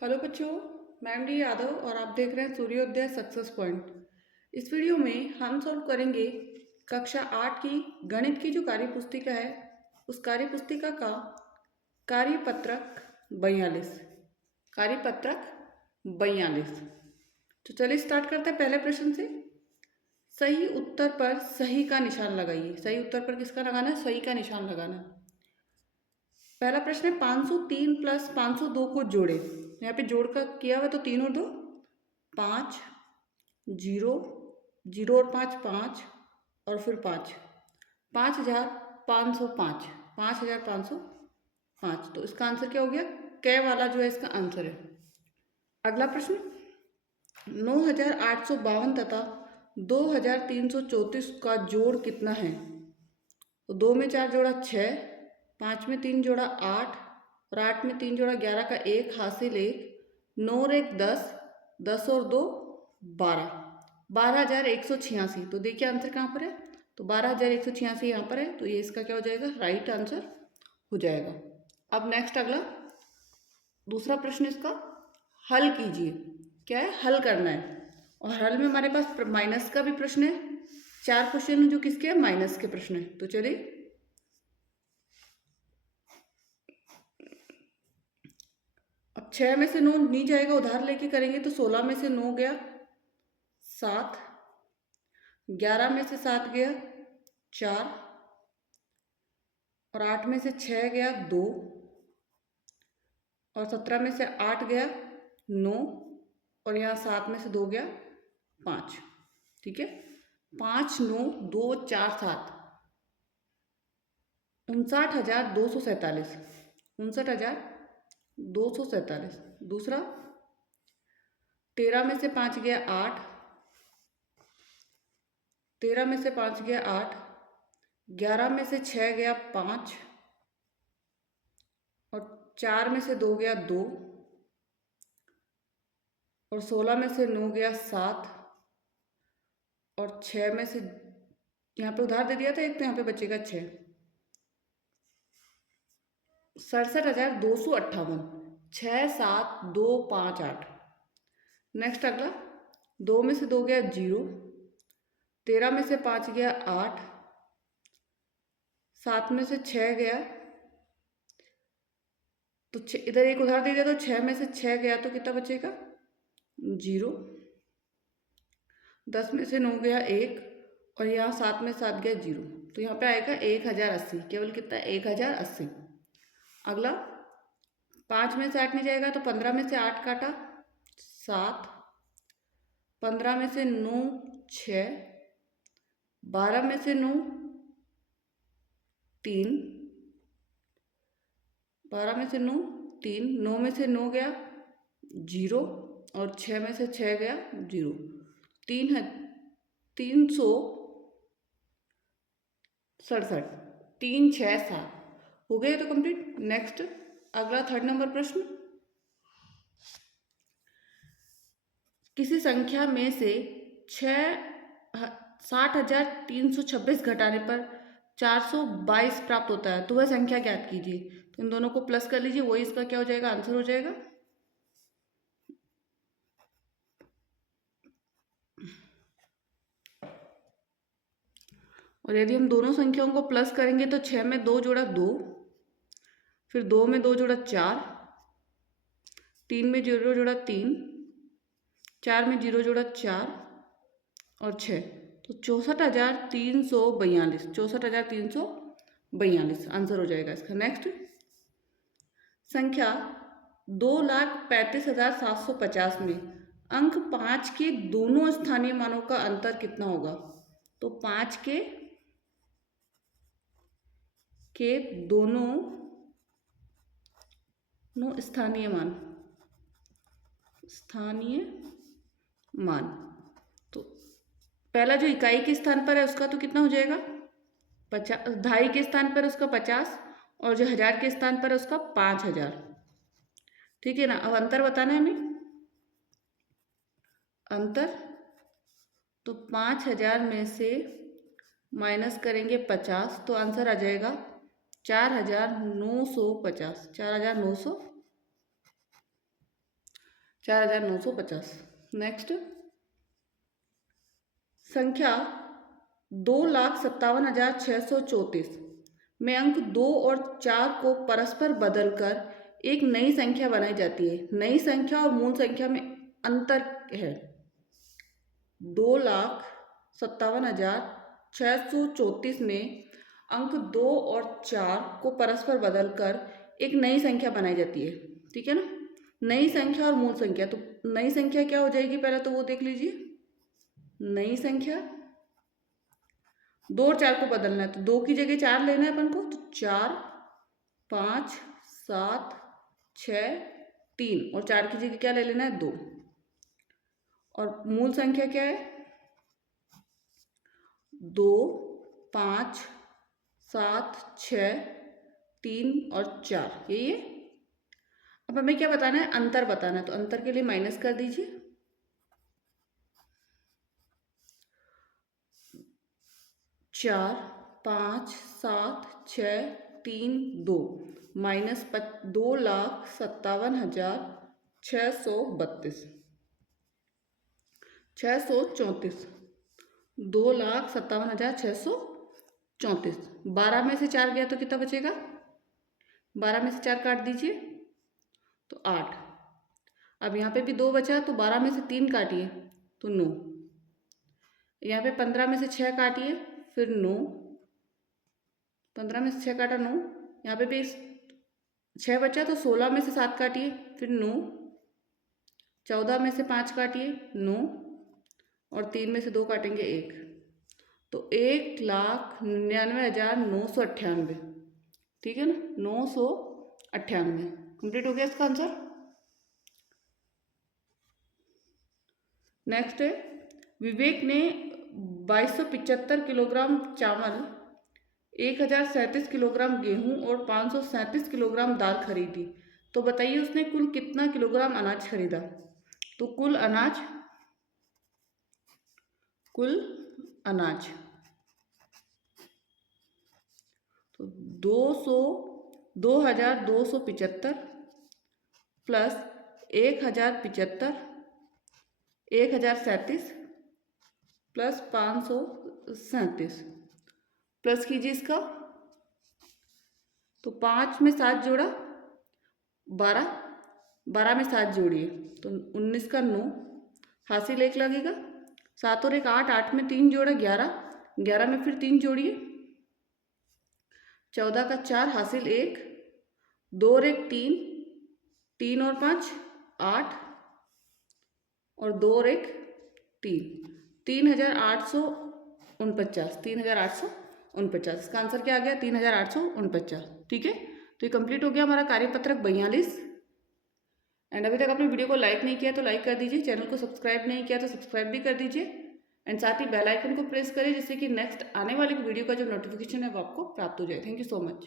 Hello बच्चों, मैं M D Yadav और आप देख रहे हैं सूर्योदय सक्सेस पॉइंट। इस वीडियो में हम सॉल्व करेंगे कक्षा 8 की गणित की जो कार्य पुस्तिका है उस कार्य पुस्तिका का कार्यपत्रक 42। कार्यपत्रक 42। तो चलिए स्टार्ट करते हैं पहले प्रश्न से। सही उत्तर पर सही का निशान लगाइए। सही उत्तर पर किसका लगाना है? सही का निशान लगाना है। पहला प्रश्न है 503 प्लस 502 को जोड़े। यहाँ पे जोड़ का किया हुआ तो 3 और 2 5, 0, 0 और 5 5 और फिर 5, 5505, 5505। तो इसका आंसर क्या हो गया? कै वाला जो है इसका आंसर है। अगला प्रश्न 9852 तथा 2334 का जोड़ कितना है? तो 2 में 4 जोड़ा 6, 5 में 3 जोड़ा 8 और 8 में 3 जोड़ा 11 का 1 हासिल 1, 9 और 1 10, 10 और 2 12, 12186। तो देखिए आंसर कहाँ पर है? तो 12186 यहाँ पर है, तो ये इसका क्या हो जाएगा? राइट आंसर हो जाएगा। अब नेक्स्ट अगला दूसरा प्रश्न इसका हल कीजिए। क्या है? हल करना है। और हल में हमारे पास माइनस का भी प्रश्न है। 4 क्वेश्चन जो किसके हैं? माइनस के प्रश्न है। तो चलिए अब 6 में से 9 नहीं जाएगा, उधार लेके करेंगे तो 16 में से 9 गया 7, 11 में से 7 गया 4 और 8 में से 6 गया 2 और 17 में से 8 गया 9 और यहाँ 7 में से 2 गया 5। ठीक है, 5 9 2 4 7, 59,247, 59,247। दूसरा 13 में से 5 गया 8, 13 में से 5 गया 8, 11 में से 6 गया 5 और 4 में से 2 गया 2 और 16 में से 9 गया 7 और 6 में से यहाँ पे उधार दे दिया था एक, तो यहाँ पे बचेगा 6, 67,258, 6 7 2 5 8। नेक्स्ट अगला 2 में से 2 गया 0, 13 में से 5 गया 8, 7 में से 6 गया तो इधर एक उधार दे दिया तो 6 में से 6 गया तो कितना बचेगा? 0। 10 में से 9 गया 1 और यहाँ 7 में 7 गया 0, तो यहाँ पे आएगा 1080। केवल कितना? 1080। अगला 5 में से 8 नहीं जाएगा तो 15 में से 8 काटा 7, 15 में से 9 6, 12 में से 9 3, 12 में से 9 3, 9 में से 9 गया 0 और 6 में से 6 गया 0, 3 है 367, 3 6 7 हो गए तो कंप्लीट। नेक्स्ट अगला थर्ड नंबर प्रश्न, किसी संख्या में से 60,326 घटाने पर 422 प्राप्त होता है, तो वह संख्या ज्ञात कीजिए। तो इन दोनों को प्लस कर लीजिए, वही इसका क्या हो जाएगा? आंसर हो जाएगा। और यदि हम दोनों संख्याओं को प्लस करेंगे तो 6 में 2 जोड़ा 2, फिर 2 में 2 जोड़ा 4, 3 में 0 जोड़ा 3, 4 में 0 जोड़ा 4 और 6, तो 64,342, 64,342 आंसर हो जाएगा इसका। नेक्स्ट संख्या 2,35,750 में अंक 5 के दोनों स्थानीय मानों का अंतर कितना होगा? तो 5 के दोनों स्थानीय मान। तो पहला जो इकाई के स्थान पर है उसका तो कितना हो जाएगा? 50, ढाई के स्थान पर उसका 50 और जो 1000 के स्थान पर है उसका 5000। ठीक है ना। अब अंतर बताना है हमें। अंतर तो 5000 में से माइनस करेंगे 50 तो आंसर आ जाएगा 4950, 4950। 4950। नेक्स्ट, संख्या 2,57,634 में अंक 2 और 4 को परस्पर बदलकर एक नई संख्या बनाई जाती है। नई संख्या और मूल संख्या में अंतर है। 2,57,634 में अंक 2 और 4 को परस्पर बदलकर एक नई संख्या बनाई जाती है। ठीक है ना। नई संख्या और मूल संख्या, तो नई संख्या क्या हो जाएगी पहले तो वो देख लीजिए। नई संख्या 2 और 4 को बदलना है, तो 2 की जगह 4 लेना है अपन को, तो 4 5 7 6 3 और 4 की जगह क्या ले लेना है 2। और मूल संख्या क्या है 2 5 7 6 3 और 4, यही है। अब हमें क्या बताना है, अंतर बताना है, तो अंतर के लिए माइनस कर दीजिए। 4 5 7 6 3 2 माइनस 2,57,632 634 2,57,634। 12 में से 4 गया तो कितना बचेगा, 12 में से 4 काट दीजिए तो 8। अब यहाँ पे भी 2 बचा, तो 12 में से 3 काटिए तो 9। यहाँ पे 15 में से 6 काटिए फिर 9, 15 में से 6 काटा 9। यहाँ पे भी 6 बचा, तो 16 में से 7 काटिए फिर 9, 14 में से 5 काटिए 9 और 3 में से 2 काटेंगे 1, तो 1,99,998। ठीक है ना, 998 कंप्लीट हो गया इसका आंसर। नेक्स्ट है, विवेक ने 2275 किलोग्राम चावल, 1037 किलोग्राम गेहूं और 537 किलोग्राम दाल खरीदी, तो बताइए उसने कुल कितना किलोग्राम अनाज खरीदा। तो कुल अनाज तो 2,275 प्लस 1,075 1,037 प्लस 537 प्लस कीजिए इसका, तो 5 में 7 जोड़ा 12, 12 में 7 जोड़िए तो 19 का 9, हासिल 1 लगेगा। 7 और 1 8, 8 में 3 जोड़ा 11, 11 में फिर 3 जोड़िए 14 का 4, हासिल 1, 2 और 1 3, 3 और 5 8 और 2 और 1 3, 3,849, 3,849। इसका आंसर क्या आ गया 3,849। ठीक है, तो ये कंप्लीट हो गया हमारा कार्यपत्रक 42। एंड अभी तक आपने वीडियो को लाइक नहीं किया तो लाइक कर दीजिए, चैनल को सब्सक्राइब नहीं किया तो सब्सक्राइब भी कर दीजिए एंड साथ ही बेल आइकन को प्रेस करें जिससे कि नेक्स्ट आने वाली वीडियो का जो नोटिफिकेशन है वो आपको प्राप्त हो जाए। Thank you so much.